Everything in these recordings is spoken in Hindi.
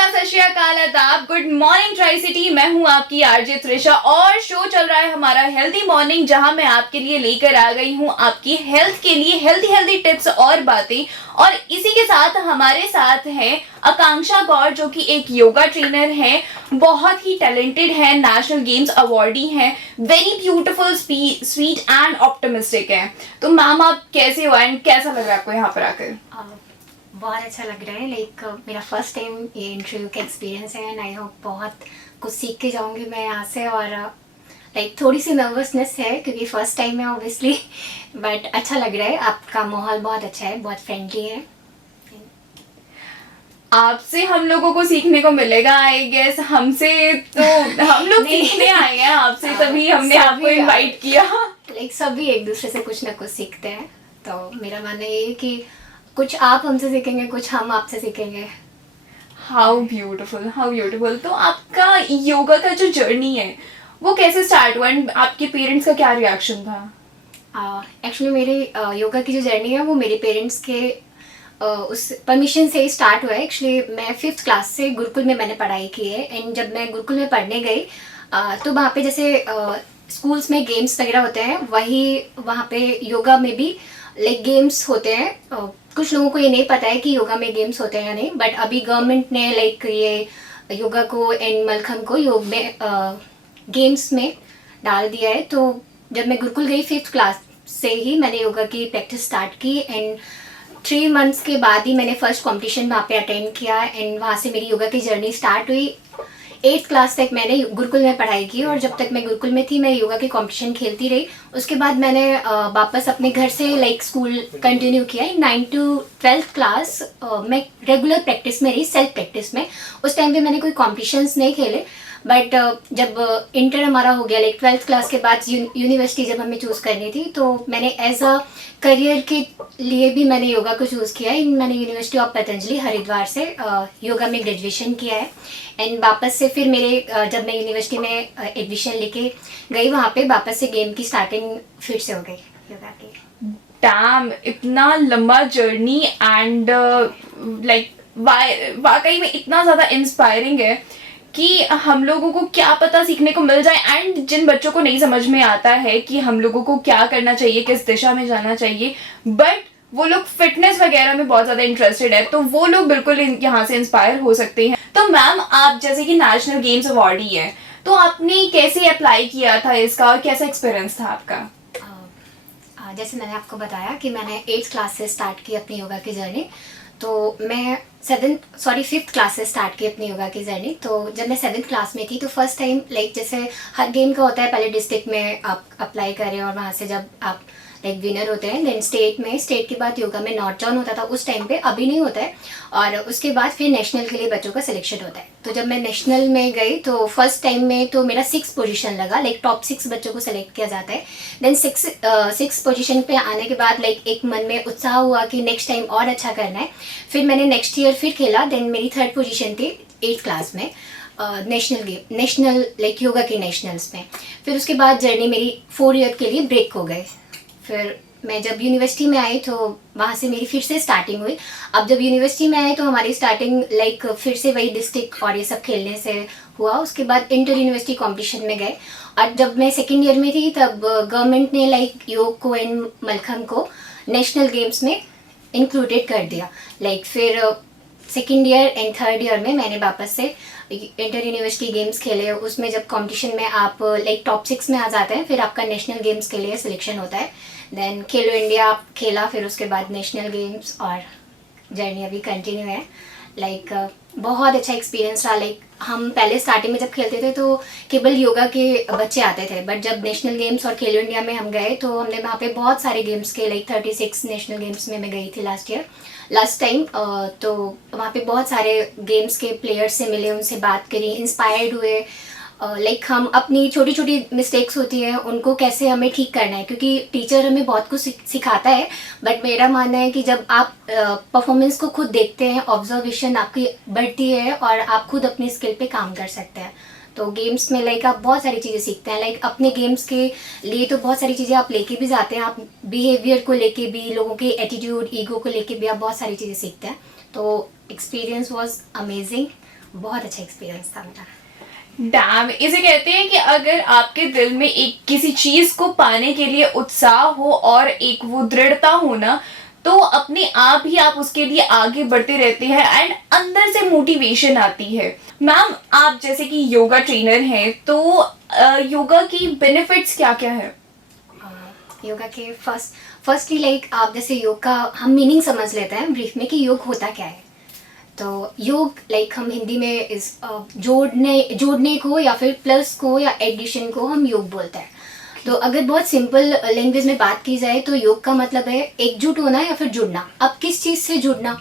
नमस्कार, सत श्री अकाल, आदाब, गुड मॉर्निंग ट्राई सिटी। मैं हूं आपकी आरजे त्रिशा और शो चल रहा है हमारा हेल्दी मॉर्निंग, जहां मैं आपके लिए लेकर आ गई हूं आपकी हेल्थ के लिए हेल्दी टिप्स और बातें। और इसी के साथ हमारे साथ है आकांक्षा गौर, जो कि एक योगा ट्रेनर है, बहुत ही टैलेंटेड है, नेशनल गेम्स अवार्डी है, very beautiful, sweet and optimistic है। तो मैम, आप कैसे हो एंड कैसा लग रहा है आपको यहाँ पर आकर? बहुत अच्छा लग रहा है। मेरा फर्स्ट टाइम ये इंटरव्यू का एक्सपीरियंस है एंड आई होप बहुत कुछ सीख के जाऊंगी मैं यहाँ से। और थोड़ी सी नर्वसनेस है क्योंकि फर्स्ट टाइम है ऑब्वियसली, बट अच्छा लग रहा है। आपका माहौल बहुत अच्छा है, बहुत फ्रेंडली है। आपसे हम लोगों को सीखने को मिलेगा, आई गेस। हमसे तो हम लोग सीखने आए हैं आपसे, तभी हमने आपको इनवाइट किया। सभी एक दूसरे से कुछ ना कुछ सीखते हैं, तो मेरा मानना ये है कि कुछ आप हमसे सीखेंगे, कुछ हम आपसे सीखेंगे। How beautiful, how beautiful. तो आपका योगा का जो जर्नी है वो कैसे स्टार्ट हुआ एंड आपके पेरेंट्स का क्या रिएक्शन था? एक्चुअली मेरी योगा की जो जर्नी है वो मेरे पेरेंट्स के उस परमिशन से ही स्टार्ट हुआ है। एक्चुअली मैं 5th क्लास से गुरुकुल में मैंने पढ़ाई की है एंड जब मैं गुरुकुल में पढ़ने गई तो वहाँ पे जैसे स्कूल्स में गेम्स वगैरह होते हैं, वही वहाँ पे योगा में भी गेम्स होते हैं। कुछ लोगों को ये नहीं पता है कि योगा में गेम्स होते हैं या नहीं, बट अभी गवर्नमेंट ने ये योगा को एंड मलखम्ब को योग में गेम्स में डाल दिया है। तो जब मैं गुरुकुल गई 5th क्लास से ही मैंने योगा की प्रैक्टिस स्टार्ट की एंड 3 मंथ्स के बाद ही मैंने फर्स्ट कॉम्पिटिशन वहाँ पे अटेंड किया एंड वहाँ से मेरी योगा की जर्नी स्टार्ट हुई। 8th क्लास तक मैंने गुरुकुल में पढ़ाई की और जब तक मैं गुरुकुल में थी मैं योगा के कंपटीशन खेलती रही। उसके बाद मैंने वापस अपने घर से स्कूल कंटिन्यू किया। 9 to 12th क्लास मैं रेगुलर प्रैक्टिस में रही, सेल्फ प्रैक्टिस में। उस टाइम पे मैंने कोई कॉम्पिटिशन्स नहीं खेले, बट जब इंटर हमारा हो गया 12th क्लास के बाद यूनिवर्सिटी जब हमें चूज़ करनी थी, तो मैंने एज अ करियर के लिए भी मैंने योगा को चूज़ किया है। मैंने यूनिवर्सिटी ऑफ पतंजलि हरिद्वार से योगा में ग्रेजुएशन किया है एंड वापस से फिर मेरे जब मैं यूनिवर्सिटी में एडमिशन लेके गई, वहाँ पे वापस से गेम की स्टार्टिंग फिर से हो गई योगा की। डैम, इतना लंबा जर्नी एंड वाकई में इतना ज़्यादा इंस्पायरिंग है कि हम लोगों को क्या पता सीखने को मिल जाए। एंड जिन बच्चों को नहीं समझ में आता है कि हम लोगों को क्या करना चाहिए, किस दिशा में जाना चाहिए, बट वो लोग फिटनेस वगैरह में बहुत ज़्यादा इंटरेस्टेड है, तो वो लोग बिल्कुल यहाँ से इंस्पायर हो सकते हैं। तो मैम, आप जैसे कि नेशनल गेम्स अवार्डी है, तो आपने कैसे अप्लाई किया था इसका और कैसा एक्सपीरियंस था आपका? जैसे मैंने आपको बताया कि मैंने 8th क्लास से स्टार्ट की अपनी योगा की जर्नी, तो मैं 5th क्लास से स्टार्ट की अपनी योगा की जर्नी। तो जब मैं 7th क्लास में थी तो फर्स्ट टाइम जैसे हर गेम का होता है, पहले डिस्ट्रिक्ट में आप अप्लाई करें और वहाँ से जब आप विनर होते हैं, देन स्टेट के बाद योगा में नॉट डाउन होता था उस टाइम पे, अभी नहीं होता है। और उसके बाद फिर नेशनल के लिए बच्चों का सिलेक्शन होता है। तो जब मैं नेशनल में गई तो फर्स्ट टाइम में तो मेरा 6 पोजीशन लगा, टॉप 6 बच्चों को सिलेक्ट किया जाता है। देन 6 पोजीशन पे आने के बाद एक मन में उत्साह हुआ कि नेक्स्ट टाइम और अच्छा करना है। फिर मैंने नेक्स्ट ईयर फिर खेला, देन मेरी 3rd पोजीशन थी 8th क्लास में नेशनल योगा के नेशनल्स में। फिर उसके बाद जर्नी मेरी 4 ईयर के लिए ब्रेक हो गए। फिर मैं जब यूनिवर्सिटी में आई तो वहाँ से मेरी फिर से स्टार्टिंग हुई। अब जब यूनिवर्सिटी में आई तो हमारी स्टार्टिंग फिर से वही डिस्ट्रिक्ट और ये सब खेलने से हुआ। उसके बाद इंटर यूनिवर्सिटी कॉम्पिटिशन में गए और जब मैं 2nd ईयर में थी तब गवर्नमेंट ने योग को एंड मलखम्ब को नेशनल गेम्स में इंक्लूडेड कर दिया। फिर 2nd year and 3rd year में मैंने वापस से इंटर यूनिवर्सिटी गेम्स खेले। उसमें जब कंपटीशन में आप टॉप 6 में आ जाते हैं, फिर आपका नेशनल गेम्स के लिए सिलेक्शन होता है। देन खेलो इंडिया खेला, फिर उसके बाद नेशनल गेम्स और जर्नी अभी कंटिन्यू है। बहुत अच्छा एक्सपीरियंस रहा। हम पहले स्टार्टिंग में जब खेलते थे तो केवल योगा के बच्चे आते थे, बट जब नेशनल गेम्स और खेलो इंडिया में हम गए तो हमने वहाँ पे बहुत सारे गेम्स के 36 नेशनल गेम्स में मैं गई थी लास्ट टाइम। तो वहाँ पे बहुत सारे गेम्स के प्लेयर्स से मिले, उनसे बात करी, इंस्पायर्ड हुए। हम अपनी छोटी छोटी मिस्टेक्स होती हैं उनको कैसे हमें ठीक करना है, क्योंकि टीचर हमें बहुत कुछ सिखाता है, बट मेरा मानना है कि जब आप परफॉर्मेंस को खुद देखते हैं, ऑब्जर्वेशन आपकी बढ़ती है और आप खुद अपनी स्किल पे काम कर सकते हैं। तो गेम्स में आप बहुत सारी चीज़ें सीखते हैं। अपने गेम्स के लिए तो बहुत सारी चीज़ें आप लेके भी जाते हैं, आप बिहेवियर को लेके भी, लोगों के एटीट्यूड, ईगो को लेके भी आप बहुत सारी चीज़ें सीखते हैं। तो एक्सपीरियंस वॉज अमेजिंग बहुत अच्छा एक्सपीरियंस था मेरा। डैम, इसे कहते हैं कि अगर आपके दिल में एक किसी चीज को पाने के लिए उत्साह हो और एक वो दृढ़ता हो ना, तो अपने आप ही आप उसके लिए आगे बढ़ते रहते हैं एंड अंदर से मोटिवेशन आती है। मैम, आप जैसे कि योगा ट्रेनर हैं, तो योगा की बेनिफिट्स क्या क्या है? योगा के फर्स्टली लाइक आप जैसे योग का हम मीनिंग समझ लेते हैं ब्रीफ में कि योग होता क्या है। तो योग लाइक हम हिंदी में इस जोड़ने को या फिर प्लस को या एडिशन को हम योग बोलते हैं। तो अगर बहुत सिंपल लैंग्वेज में बात की जाए तो योग का मतलब है एकजुट होना या फिर जुड़ना। अब किस चीज़ से जुड़ना,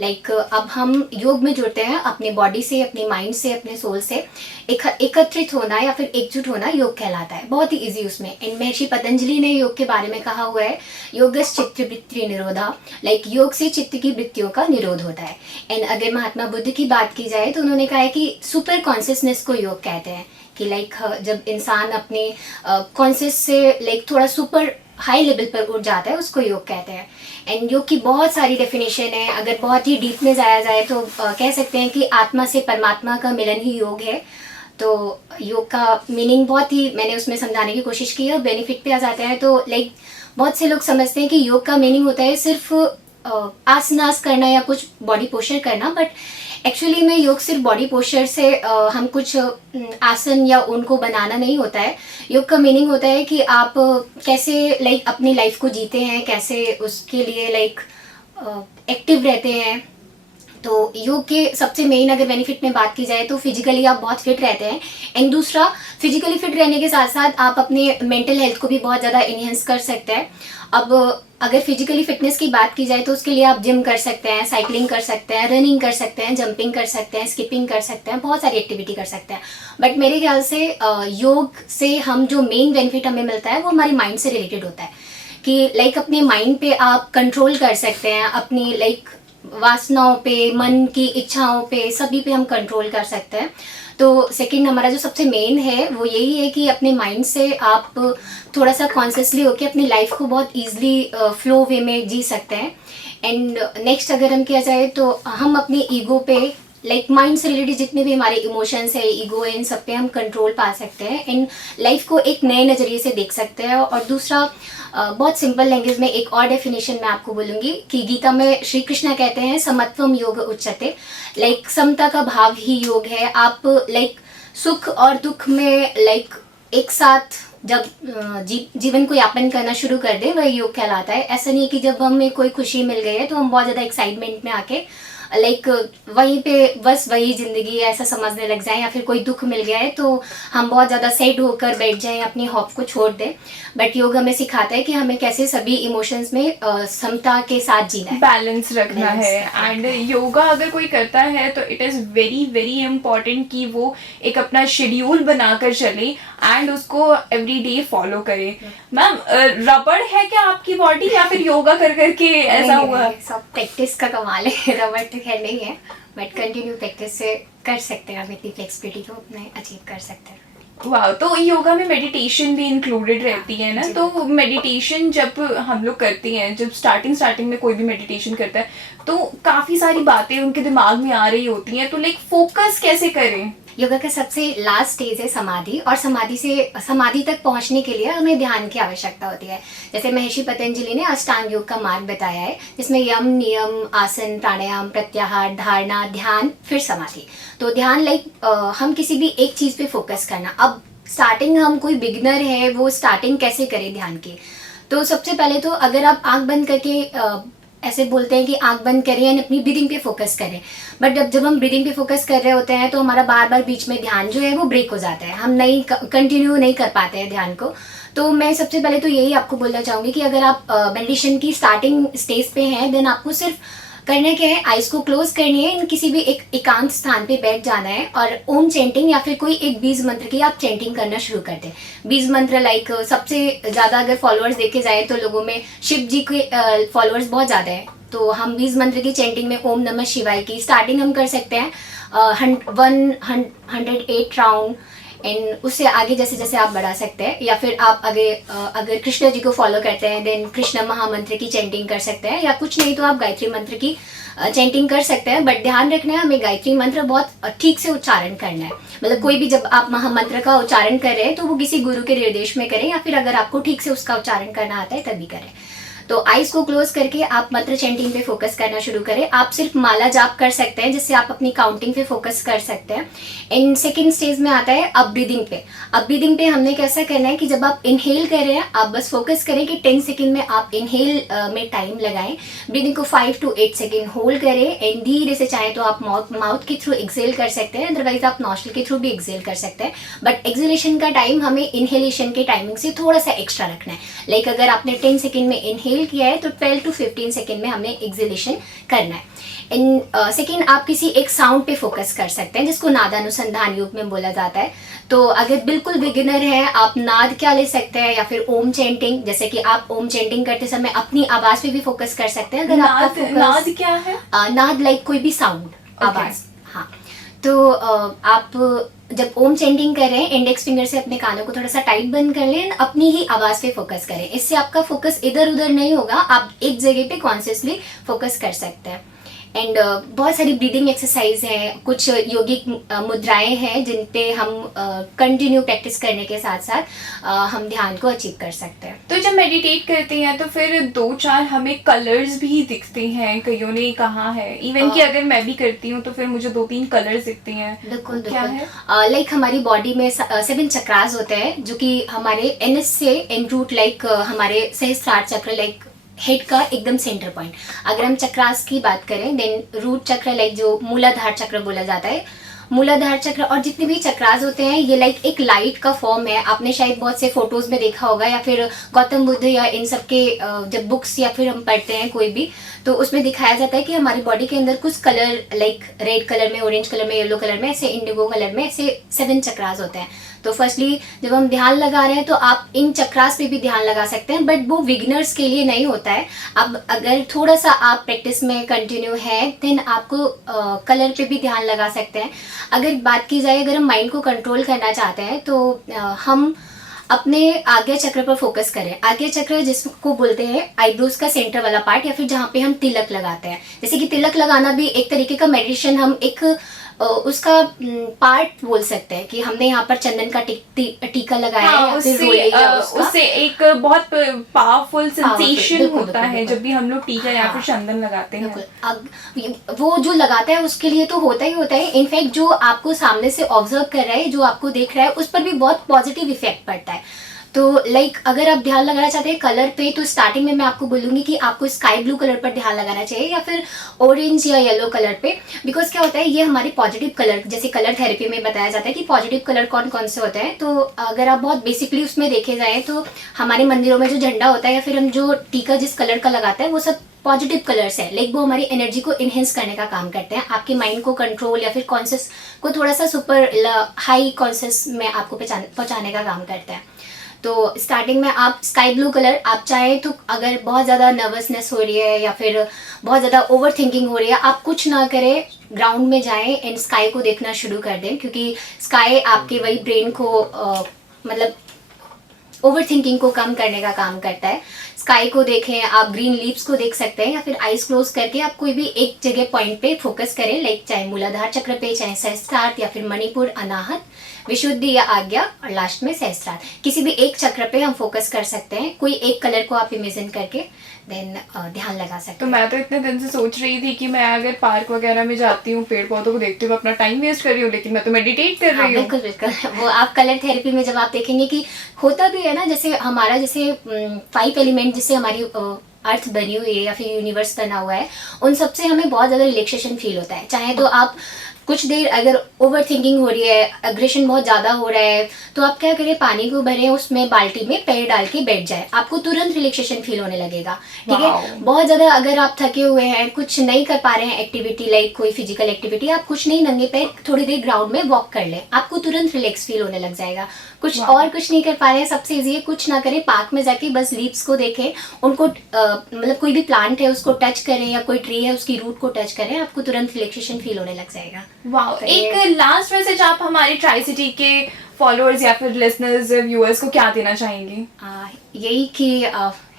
लाइक अब हम योग में जुड़ते हैं अपने बॉडी से, अपने माइंड से, अपने सोल से। एकत्रित होना या फिर एकजुट होना योग कहलाता है। बहुत ही इजी उसमें। इन महर्षि पतंजलि ने योग के बारे में कहा हुआ है, योगस चित्त वृत्ति निरोधा, लाइक योग से चित्त की वृत्तियों का निरोध होता है। एंड अगर महात्मा बुद्ध की बात की जाए तो उन्होंने कहा है कि सुपर कॉन्शियसनेस को योग कहते हैं। कि लाइक जब इंसान अपने कॉन्शियस से लाइक थोड़ा सुपर हाई लेवल पर उठ जाता है, उसको योग कहते हैं। एंड योग की बहुत सारी डेफिनेशन है। अगर बहुत ही डीप में जाया जाए तो कह सकते हैं कि आत्मा से परमात्मा का मिलन ही योग है। तो योग का मीनिंग बहुत ही मैंने उसमें समझाने की कोशिश की है। बेनिफिट पे आ जाते हैं तो लाइक बहुत से लोग समझते हैं कि योग का मीनिंग होता है सिर्फ आसनास करना या कुछ बॉडी पोस्चर करना, बट एक्चुअली में योग सिर्फ बॉडी पोस्चर से हम कुछ आसन या उनको बनाना नहीं होता है। योग का मीनिंग होता है कि आप कैसे लाइक अपनी लाइफ को जीते हैं, कैसे उसके लिए लाइक एक्टिव रहते हैं। तो योग के सबसे मेन अगर बेनिफिट में बात की जाए तो फिजिकली आप बहुत फिट रहते हैं। एंड दूसरा, फिजिकली फिट रहने के साथ साथ आप अपने मेंटल हेल्थ को भी बहुत ज़्यादा इन्हेंस कर सकते हैं। अब अगर फिजिकली फिटनेस की बात की जाए तो उसके लिए आप जिम कर सकते हैं, साइकिलिंग कर सकते हैं, रनिंग कर सकते हैं, जंपिंग कर सकते हैं, स्किपिंग कर सकते हैं, बहुत सारी एक्टिविटी कर सकते हैं। बट मेरे ख्याल से योग से हम जो मेन बेनिफिट हमें मिलता है वो हमारी माइंड से रिलेटेड होता है। कि लाइक अपने माइंड पे आप कंट्रोल कर सकते हैं, अपनी लाइक वासनाओं पे, मन की इच्छाओं पे, सभी पे हम कंट्रोल कर सकते हैं। तो सेकंड हमारा जो सबसे मेन है वो यही है कि अपने माइंड से आप थोड़ा सा कॉन्शियसली होकर अपनी लाइफ को बहुत ईजिली फ्लो वे में जी सकते हैं। एंड नेक्स्ट अगर हम किया जाए तो हम अपने ईगो पे लाइक माइंड से रिलेटेड जितने भी हमारे इमोशंस है, ईगो है, इन सब पे हम कंट्रोल पा सकते हैं। इन लाइफ को एक नए नज़रिए से देख सकते हैं। और दूसरा, बहुत सिंपल लैंग्वेज में एक और डेफिनेशन मैं आपको बोलूँगी कि गीता में श्री कृष्ण कहते हैं समत्वम योग उच्यते, लाइक समता का भाव ही योग है। आप लाइक सुख और दुख में लाइक एक साथ जब जीवन को यापन करना शुरू कर दें, वह योग कहलाता है। ऐसा नहीं है कि जब हमें कोई खुशी मिल गई है तो हम बहुत ज़्यादा एक्साइटमेंट में आके लाइक वहीं पे बस वही ज़िंदगी है ऐसा समझने लग जाएं, या फिर कोई दुख मिल गया है तो हम बहुत ज़्यादा सैड होकर बैठ जाएं, अपनी हॉप को छोड़ दें। बट योग हमें सिखाता है कि हमें कैसे सभी इमोशंस में समता के साथ जीना है, बैलेंस रखना है। एंड योगा अगर कोई करता है तो it is very very important कि वो एक अपना शेड्यूल बनाकर चले एंड उसको एवरी डे फॉलो करे। मैम, रबड़ है क्या आपकी बॉडी या फिर योगा कर करके ऐसा हुआ? सब प्रैक्टिस का कमाल है। रबड़ तो खैर नहीं है, बट कंटिन्यू प्रैक्टिस से कर सकते हैं हम इतनी फ्लेक्सिबिलिटी को अपने अचीव कर सकते हैं। वाह, तो योगा में मेडिटेशन भी इंक्लूडेड रहती है ना? तो मेडिटेशन जब हम लोग करते हैं, जब स्टार्टिंग में कोई भी मेडिटेशन करता है तो काफ़ी सारी बातें उनके दिमाग में आ रही होती हैं, तो लाइक फोकस कैसे करें? योगा का सबसे लास्ट स्टेज है समाधि, और समाधि तक पहुंचने के लिए हमें ध्यान की आवश्यकता होती है। जैसे महर्षि पतंजलि ने अष्टांग योग का मार्ग बताया है, जिसमें यम, नियम, आसन, प्राणायाम, प्रत्याहार, धारणा, ध्यान, फिर समाधि। तो ध्यान लाइक हम किसी भी एक चीज़ पे फोकस करना। अब स्टार्टिंग हम कोई बिगिनर है, वो स्टार्टिंग कैसे करें ध्यान की? तो सबसे पहले तो अगर आप आंख बंद करके ऐसे बोलते हैं कि आंख बंद करें एंड अपनी ब्रीदिंग पे फोकस करें, बट जब हम ब्रीदिंग पे फोकस कर रहे होते हैं तो हमारा बार बार बीच में ध्यान जो है वो ब्रेक हो जाता है, हम कंटिन्यू नहीं कर पाते हैं ध्यान को। तो मैं सबसे पहले तो यही आपको बोलना चाहूँगी कि अगर आप मेडिटेशन की स्टार्टिंग स्टेज पे हैं, देन आपको सिर्फ करना क्या है, आइज को क्लोज करनी है, किसी भी एक एकांत स्थान पे बैठ जाना है और ओम चेंटिंग या फिर कोई एक बीज मंत्र की आप चेंटिंग करना शुरू कर दें। बीज मंत्र लाइक सबसे ज़्यादा अगर फॉलोअर्स देखे जाए तो लोगों में शिव जी के फॉलोअर्स बहुत ज़्यादा है, तो हम बीज मंत्र की चेंटिंग में ओम नमः शिवाय की स्टार्टिंग हम कर सकते हैं 108 राउंड। एंड उससे आगे जैसे जैसे आप बढ़ा सकते हैं, या फिर आप अगर कृष्ण जी को फॉलो करते हैं देन कृष्ण महामंत्र की चैंटिंग कर सकते हैं, या कुछ नहीं तो आप गायत्री मंत्र की चैंटिंग कर सकते हैं। बट ध्यान रखना है हमें गायत्री मंत्र बहुत ठीक से उच्चारण करना है। मतलब कोई भी जब आप महामंत्र का उच्चारण कर रहे हैं तो वो किसी गुरु के निर्देश में करें, या फिर अगर आपको ठीक से उसका उच्चारण करना आता है तभी करें। तो आइज को क्लोज करके आप मंत्र चैंटिंग पे फोकस करना शुरू करें। आप सिर्फ माला जाप कर सकते हैं जिससे आप अपनी काउंटिंग पे फोकस कर सकते हैं। इन सेकेंड स्टेज में आता है अप ब्रीदिंग पे। अप ब्रीदिंग पे हमने कैसा करना है कि जब आप इनहेल कर रहे हैं आप बस फोकस करें कि 10 सेकेंड में आप इनहेल में टाइम लगाएं, ब्रीदिंग को 5 to 8 सेकेंड होल्ड करें एंड धीरे से चाहे तो आप माउथ के थ्रू एक्सेल कर सकते हैं, अदरवाइज आप नॉस्ट्रल के थ्रू भी एक्सेल कर सकते हैं। बट एक्सेलेशन का टाइम हमें इनहेलेशन के टाइमिंग से थोड़ा सा एक्स्ट्रा रखना है। लाइक अगर आपने 10 सेकेंड में इनहेल किया है तो 12 to 15 सेकेंड में हमने एक्सेलेशन करना है। इन सेकेंड आप किसी एक साउंड पे फोकस कर सकते हैं जिसको नादानुसंधान योग में बोला जाता है। तो अगर बिल्कुल बिगिनर है आप नाद क्या ले सकते हैं, या फिर ओम चैंटिंग, जैसे कि आप ओम चैंटिंग करते समय अपनी आवाज पे भी फोकस कर सकते हैं। अगर आपका फोकस नाद क्या है? नाद लाइक कोई भी साउंड, आवाज। हाँ, तो आप जब ओम चैंटिंग कर रहे हैं इंडेक्स फिंगर से अपने कानों को थोड़ा सा टाइट बंद कर लें, अपनी ही आवाज पे फोकस करें। इससे आपका फोकस इधर उधर नहीं होगा, आप एक जगह पे कॉन्शियसली फोकस कर सकते हैं। एंड बहुत सारी ब्रीदिंग एक्सरसाइज हैं, कुछ योगिक मुद्राएं हैं जिन पे हम कंटिन्यू प्रैक्टिस करने के साथ साथ हम ध्यान को अचीव कर सकते हैं। तो जब मेडिटेट करते हैं तो फिर 2-4 हमें कलर्स भी दिखते हैं, कईयों ने कहा है इवन कि अगर मैं भी करती हूँ तो फिर मुझे 2-3 कलर्स दिखते हैं। बिल्कुल क्या है? लाइक हमारी बॉडी में 7 चक्रास होते हैं जो कि हमारे एनएस से एन रूट लाइक हमारे सहस्त्रार चक्र लाइक हेड का एकदम सेंटर पॉइंट। अगर हम चक्रास की बात करें देन रूट चक्र लाइक जो मूलाधार चक्र बोला जाता है, मूलाधार चक्र और जितने भी चक्रास होते हैं ये लाइक एक लाइट का फॉर्म है। आपने शायद बहुत से फोटोज में देखा होगा, या फिर गौतम बुद्ध या इन सब के जब बुक्स या फिर हम पढ़ते हैं कोई भी, तो उसमें दिखाया जाता है कि हमारी बॉडी के अंदर कुछ कलर लाइक रेड कलर में, ऑरेंज कलर में, येलो कलर में, ऐसे इंडिगो कलर में ऐसे 7 चक्रास होते हैं। तो फर्स्टली जब हम ध्यान लगा रहे हैं तो आप इन चक्रास पे भी ध्यान लगा सकते हैं, बट वो बिगिनर्स के लिए नहीं होता है। अब अगर थोड़ा सा आप प्रैक्टिस में कंटिन्यू है देन आपको कलर पे भी ध्यान लगा सकते हैं। अगर बात की जाए अगर हम माइंड को कंट्रोल करना चाहते हैं तो हम अपने आज्ञा चक्र पर फोकस करें। आज्ञा चक्र जिसको बोलते हैं आईब्रोज का सेंटर वाला पार्ट, या फिर जहाँ पे हम तिलक लगाते हैं। जैसे कि तिलक लगाना भी एक तरीके का मेडिटेशन, हम एक उसका पार्ट बोल सकते हैं कि हमने यहाँ पर चंदन का टीका लगाया है, या फिर रोलिंग है उसका। उससे एक बहुत पावरफुल सेंसेशन बिल्कुल, होता है बिल्कुल। जब भी हम लोग टीका या फिर चंदन लगाते हैं। बिल्कुल। अब वो जो लगाता है उसके लिए तो होता ही होता है, इनफैक्ट जो आपको सामने से ऑब्जर्व कर रहा है, जो आपको देख रहा है, उस पर भी बहुत पॉजिटिव इफेक्ट पड़ता है। तो लाइक अगर आप ध्यान लगाना चाहते हैं कलर पे, तो स्टार्टिंग में मैं आपको बोलूंगी कि आपको स्काई ब्लू कलर पर ध्यान लगाना चाहिए, या फिर ऑरेंज या येलो कलर पे। बिकॉज क्या होता है ये हमारे पॉजिटिव कलर, जैसे कलर थेरेपी में बताया जाता है कि पॉजिटिव कलर कौन कौन से होते हैं। तो अगर आप बहुत बेसिकली उसमें देखे जाए तो हमारे मंदिरों में जो झंडा होता है या फिर हम जो टीका जिस कलर का लगाते हैं वो सब पॉजिटिव कलर्स है। लाइक वो हमारी एनर्जी को इनहेंस करने का काम करते हैं, आपके माइंड को कंट्रोल या फिर कॉन्शियस को थोड़ा सा सुपर हाई कॉन्शियस में आपको पहुंचाने का काम करते हैं। तो स्टार्टिंग में आप स्काई ब्लू कलर, आप चाहें तो अगर बहुत ज़्यादा नर्वसनेस हो रही है या फिर बहुत ज़्यादा ओवर थिंकिंग हो रही है, आप कुछ ना करें, ग्राउंड में जाएं एंड स्काई को देखना शुरू कर दें, क्योंकि स्काई आपके वही ब्रेन को मतलब ओवर थिंकिंग को कम करने का काम करता है। स्काई को देखें, आप ग्रीन लीव्स को देख सकते हैं, या फिर आइज क्लोज करके आप कोई भी एक जगह पॉइंट पे फोकस करें, लाइक चाहे मूलाधार चक्र पे, चाहे सहस्त्रार या फिर मणिपुर, अनाहत, विशुद्धि या आज्ञा, और लास्ट में सहस्त्रार। किसी भी एक चक्र पे हम फोकस कर सकते हैं, कोई एक कलर को आप इमेजिन करके देन ध्यान लगा सकते हैं। तो मैं तो इतने दिन से सोच रही थी कि मैं अगर पार्क वगैरह में जाती हूँ, पेड़ पौधों को देखते हुए अपना टाइम वेस्ट कर रही हूँ, लेकिन मैं तो मेडिटेट कर रही हूँ। बिल्कुल बिल्कुल। वो आप कलर थेरेपी में जब आप देखेंगे कि होता भी है ना, जैसे हमारा जैसे 5 एलिमेंट जिससे हमारी अर्थ बनी हुई है या फिर यूनिवर्स बना हुआ है, उन सबसे हमें बहुत ज़्यादा रिलैक्सेशन फील होता है। चाहे तो आप कुछ देर अगर ओवर थिंकिंग हो रही है, एग्रेशन बहुत ज़्यादा हो रहा है, तो आप क्या करें, पानी को भरें, उसमें बाल्टी में पैर डाल के बैठ जाए, आपको तुरंत रिलैक्सेशन फील होने लगेगा। ठीक है। बहुत ज़्यादा अगर आप थके हुए हैं, कुछ नहीं कर पा रहे हैं एक्टिविटी लाइक कोई फिजिकल एक्टिविटी, आप कुछ नहीं, नंगे पैर थोड़ी देर ग्राउंड में वॉक कर लें, आपको तुरंत रिलैक्स फील होने लग जाएगा। कुछ और कुछ नहीं कर पा रहे हैं, सबसे ईजी है कुछ ना करें, पार्क में जाके बस लीव्स को देखें, उनको मतलब कोई भी प्लांट है उसको टच करें या कोई ट्री है उसकी रूट को टच करें, आपको तुरंत रिलैक्सेशन फील होने लग जाएगा। वाह। एक लास्ट मैसेज आप हमारे ट्राई सिटी के फॉलोअर्स या फिर लिसनर्स व्यूअर्स को क्या देना चाहेंगी? यही कि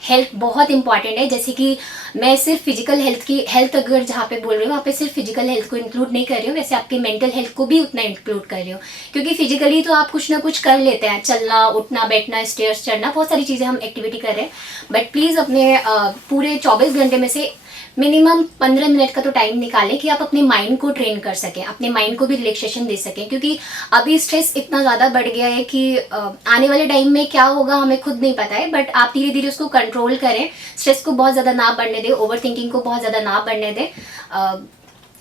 हेल्थ बहुत इंपॉर्टेंट है। जैसे कि मैं सिर्फ फिजिकल हेल्थ अगर जहाँ पे बोल रही हूँ वहाँ पे सिर्फ फिजिकल हेल्थ को इंक्लूड नहीं कर रही हूँ, वैसे आपके मेंटल हेल्थ को भी उतना इंक्लूड कर रही हूँ। क्योंकि फिजिकली तो आप कुछ ना कुछ कर लेते हैं, चलना, उठना, बैठना, स्टेयर्स चढ़ना, बहुत सारी चीज़ें हम एक्टिविटी कर रहे हैं। बट प्लीज़ अपने पूरे 24 घंटे में से मिनिमम 15 मिनट का तो टाइम निकालें कि आप अपने माइंड को ट्रेन कर सकें, अपने माइंड को भी रिलैक्सेशन दे सकें। क्योंकि अभी स्ट्रेस इतना ज़्यादा बढ़ गया है कि आने वाले टाइम में क्या होगा हमें खुद नहीं पता है। बट आप धीरे धीरे उसको कंट्रोल करें, स्ट्रेस को बहुत ज़्यादा ना बढ़ने दें, ओवर थिंकिंग को बहुत ज़्यादा ना बढ़ने दें,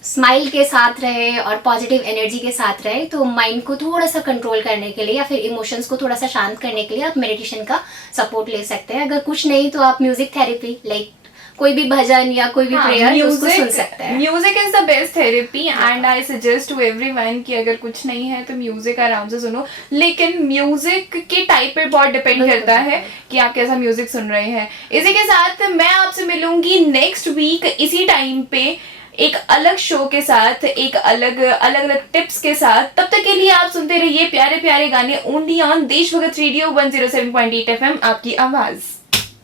स्माइल के साथ रहे और पॉजिटिव एनर्जी के साथ रहे। तो माइंड को थोड़ा सा कंट्रोल करने के लिए या फिर इमोशंस को थोड़ा सा शांत करने के लिए आप मेडिटेशन का सपोर्ट ले सकते हैं। अगर कुछ नहीं तो आप म्यूजिक थेरेपी, लाइक कोई भी भजन या कोई भी प्रेयर उसको सुन सकते हैं। Music is the best therapy and I suggest to everyone कि अगर कुछ नहीं है तो म्यूजिक आराम से सुनो। लेकिन म्यूजिक के टाइप पे बहुत डिपेंड करता है कि आप कैसा म्यूजिक सुन रहे हैं। इसी के साथ मैं आपसे मिलूंगी नेक्स्ट वीक इसी टाइम पे एक अलग शो के साथ, एक अलग टिप्स के साथ। तब तक के लिए आप सुनते रहिए प्यारे प्यारे गाने ओनली ऑन देशभक्त रेडियो 107.8 FM, आपकी आवाज।